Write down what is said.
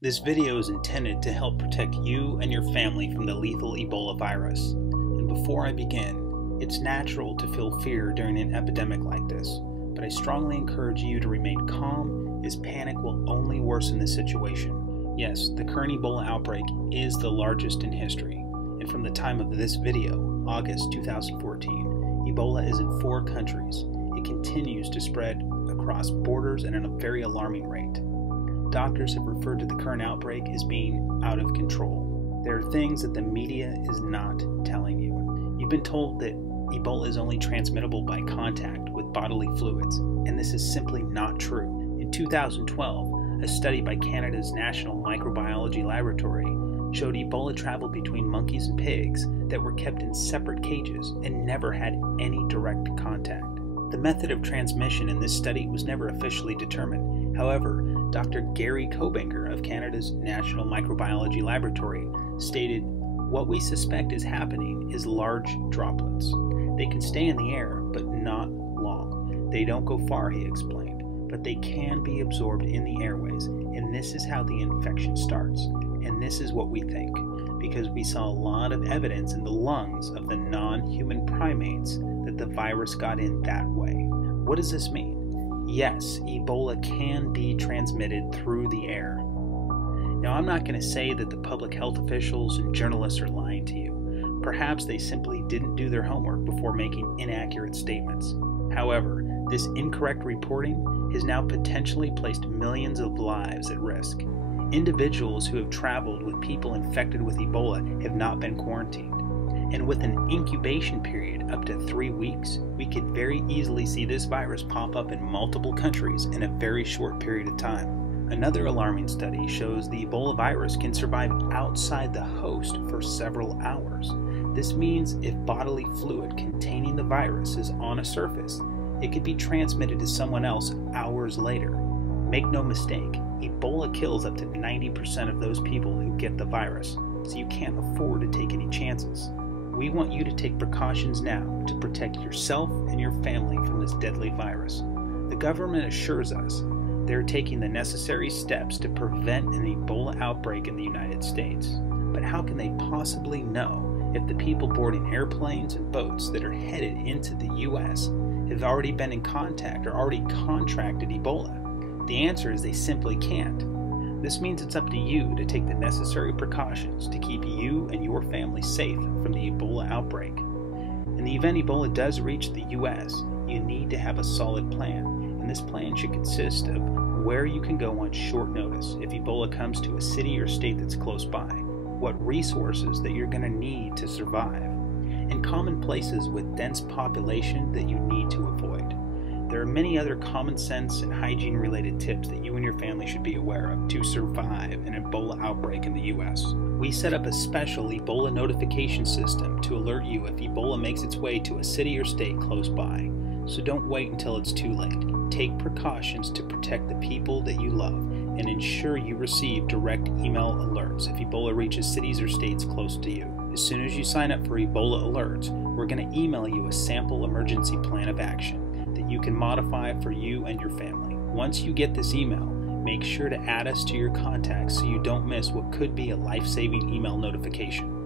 This video is intended to help protect you and your family from the lethal Ebola virus. And before I begin, it's natural to feel fear during an epidemic like this, but I strongly encourage you to remain calm, as panic will only worsen the situation. Yes, the current Ebola outbreak is the largest in history, and from the time of this video, August 2014, Ebola is in 4 countries. It continues to spread across borders and at a very alarming rate. Doctors have referred to the current outbreak as being out of control. There are things that the media is not telling you. You've been told that Ebola is only transmittable by contact with bodily fluids, and this is simply not true. In 2012, a study by Canada's National Microbiology Laboratory showed Ebola traveled between monkeys and pigs that were kept in separate cages and never had any direct contact. The method of transmission in this study was never officially determined. However, Dr. Kobinger of Canada's National Microbiology Laboratory stated, "What we suspect is happening is large droplets. They can stay in the air, but not long. They don't go far," he explained, "but they can be absorbed in the airways, and this is how the infection starts. And this is what we think, because we saw a lot of evidence in the lungs of the non-human primates that the virus got in that way." What does this mean? Yes, Ebola can be transmitted through the air. Now, I'm not going to say that the public health officials and journalists are lying to you. Perhaps they simply didn't do their homework before making inaccurate statements. However, this incorrect reporting has now potentially placed millions of lives at risk. Individuals who have traveled with people infected with Ebola have not been quarantined. And with an incubation period up to 3 weeks, we could very easily see this virus pop up in multiple countries in a very short period of time. Another alarming study shows the Ebola virus can survive outside the host for several hours. This means if bodily fluid containing the virus is on a surface, it could be transmitted to someone else hours later. Make no mistake, Ebola kills up to 90% of those people who get the virus, so you can't afford to take any chances. We want you to take precautions now to protect yourself and your family from this deadly virus. The government assures us they're taking the necessary steps to prevent an Ebola outbreak in the United States. But how can they possibly know if the people boarding airplanes and boats that are headed into the U.S. have already been in contact or already contracted Ebola? The answer is they simply can't. This means it's up to you to take the necessary precautions to keep you and your family safe from the Ebola outbreak. In the event Ebola does reach the U.S., you need to have a solid plan, and this plan should consist of where you can go on short notice if Ebola comes to a city or state that's close by, what resources that you're going to need to survive, and common places with dense population that you need to avoid. There are many other common sense and hygiene related tips that you and your family should be aware of to survive an Ebola outbreak in the U.S. We set up a special Ebola notification system to alert you if Ebola makes its way to a city or state close by. So don't wait until it's too late. Take precautions to protect the people that you love and ensure you receive direct email alerts if Ebola reaches cities or states close to you. As soon as you sign up for Ebola alerts, we're going to email you a sample emergency plan of action that you can modify for you and your family. Once you get this email, make sure to add us to your contacts so you don't miss what could be a life-saving email notification.